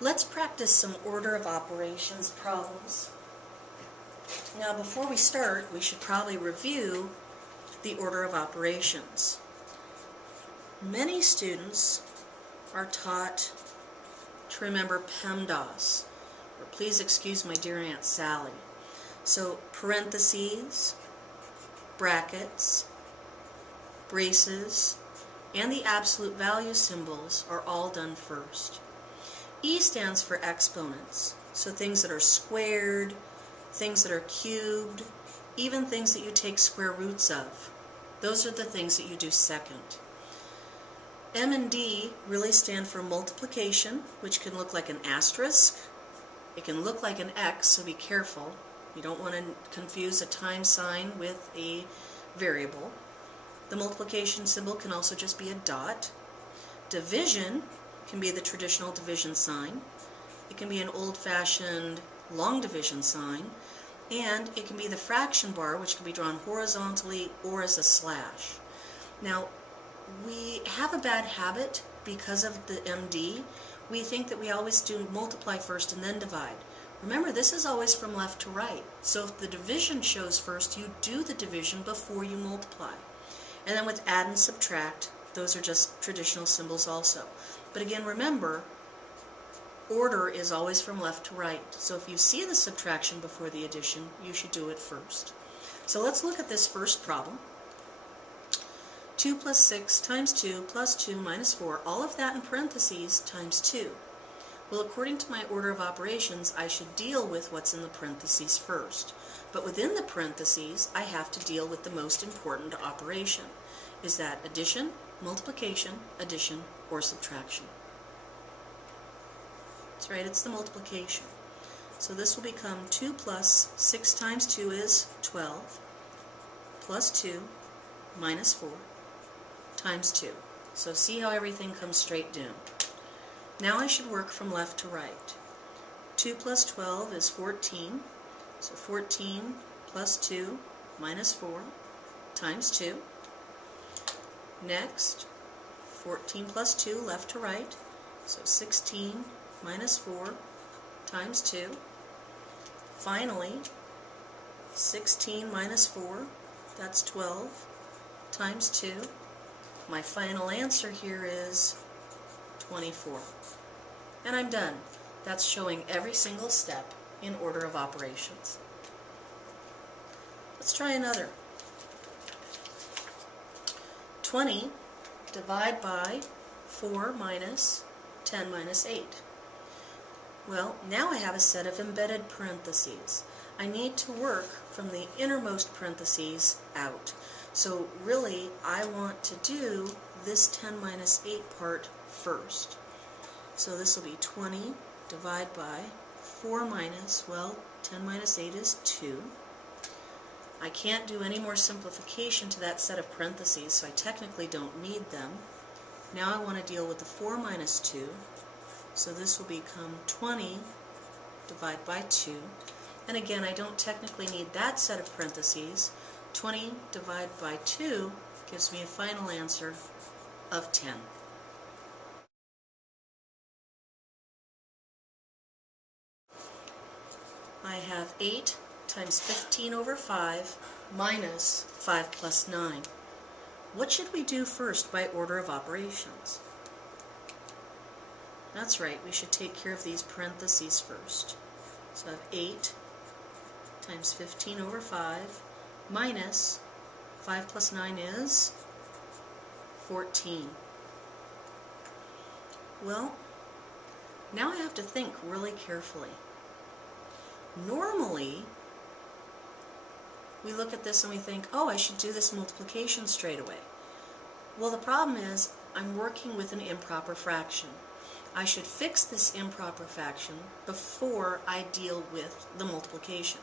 Let's practice some order of operations problems. Now before we start, we should probably review the order of operations. Many students are taught to remember PEMDAS, or please excuse my dear Aunt Sally. So parentheses, brackets, braces, and the absolute value symbols are all done first. E stands for exponents, so things that are squared, things that are cubed, even things that you take square roots of. Those are the things that you do second. M and D really stand for multiplication, which can look like an asterisk. It can look like an X, so be careful. You don't want to confuse a times sign with a variable. The multiplication symbol can also just be a dot. Division can be the traditional division sign. It can be an old-fashioned long division sign. And it can be the fraction bar, which can be drawn horizontally or as a slash. Now, we have a bad habit because of the MD. We think that we always do multiply first and then divide. Remember, this is always from left to right. So if the division shows first, you do the division before you multiply. And then with add and subtract, those are just traditional symbols also. But again, remember, order is always from left to right. So if you see the subtraction before the addition, you should do it first. So let's look at this first problem. 2 plus 6 times 2 plus 2 minus 4, all of that in parentheses times 2. Well, according to my order of operations, I should deal with what's in the parentheses first. But within the parentheses, I have to deal with the most important operation. Is that addition, multiplication, addition, or subtraction? That's right, it's the multiplication. So this will become 2 plus 6 times 2 is 12, plus 2 minus 4 times 2. So see how everything comes straight down. Now I should work from left to right. 2 plus 12 is 14, so 14 plus 2 minus 4 times 2. Next, 14 plus 2 left to right, so 16 minus 4 times 2. Finally, 16 minus 4, that's 12, times 2. My final answer here is 24. And I'm done. That's showing every single step in order of operations. Let's try another. 20 divide by 4 minus 10 minus 8. Well, now I have a set of embedded parentheses. I need to work from the innermost parentheses out. So really, I want to do this 10 minus 8 part first. So this will be 20 divided by 4 minus, well, 10 minus 8 is 2. I can't do any more simplification to that set of parentheses, so I technically don't need them. Now I want to deal with the 4 minus 2. So this will become 20 divided by 2. And again, I don't technically need that set of parentheses. 20 divided by 2 gives me a final answer of 10. I have 8 times 15 over 5 minus 5 plus 9. What should we do first by order of operations? That's right, we should take care of these parentheses first. So I have 8 times 15 over 5 minus 5 plus 9 is 14. Well, now I have to think really carefully. Normally, we look at this and we think, oh, I should do this multiplication straight away. Well, the problem is I'm working with an improper fraction. I should fix this improper fraction before I deal with the multiplication.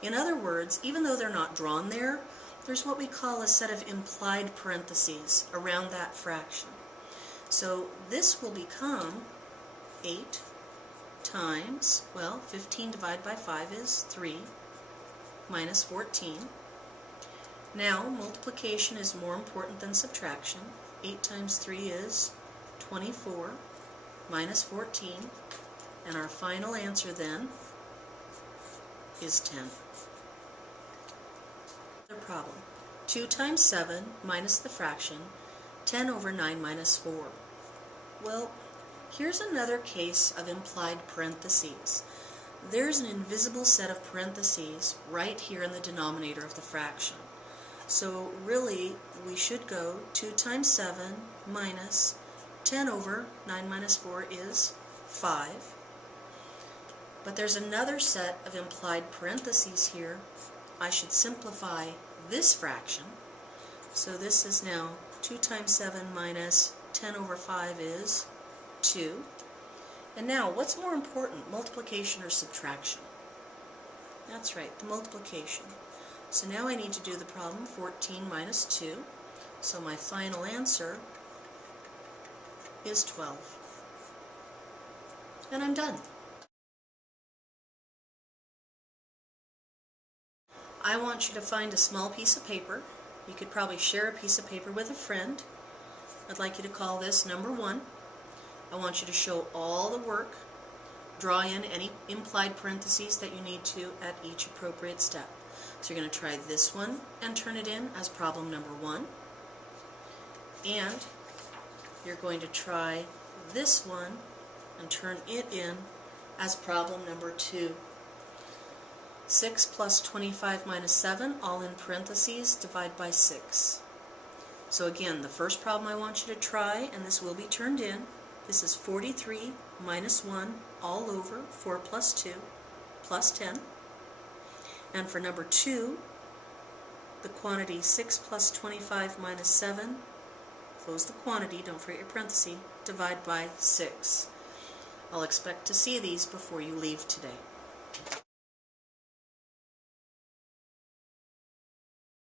In other words, even though they're not drawn there, there's what we call a set of implied parentheses around that fraction. So this will become 8 times, well, 15 divided by 5 is 3, minus 14. Now, multiplication is more important than subtraction. 8 times 3 is 24, minus 14. And our final answer then is 10. The problem. 2 times 7 minus the fraction, 10 over 9 minus 4. Well, here's another case of implied parentheses. There's an invisible set of parentheses right here in the denominator of the fraction. So really, we should go 2 times 7 minus 10 over 9 minus 4 is 5. But there's another set of implied parentheses here. I should simplify this fraction. So this is now 2 times 7 minus 10 over 5 is 2. And now, what's more important, multiplication or subtraction? That's right, the multiplication. So now I need to do the problem 14 minus 2. So my final answer is 12. And I'm done. I want you to find a small piece of paper. You could probably share a piece of paper with a friend. I'd like you to call this number 1. I want you to show all the work. Draw in any implied parentheses that you need to at each appropriate step. So you're going to try this one and turn it in as problem number 1. And you're going to try this one and turn it in as problem number 2. 6 plus 25 minus 7, all in parentheses, divide by 6. So again, the first problem I want you to try, and this will be turned in, this is 43 minus 1 all over 4 plus 2 plus 10. And for number 2, the quantity 6 plus 25 minus 7, close the quantity, don't forget your parenthesis, divide by 6. I'll expect to see these before you leave today.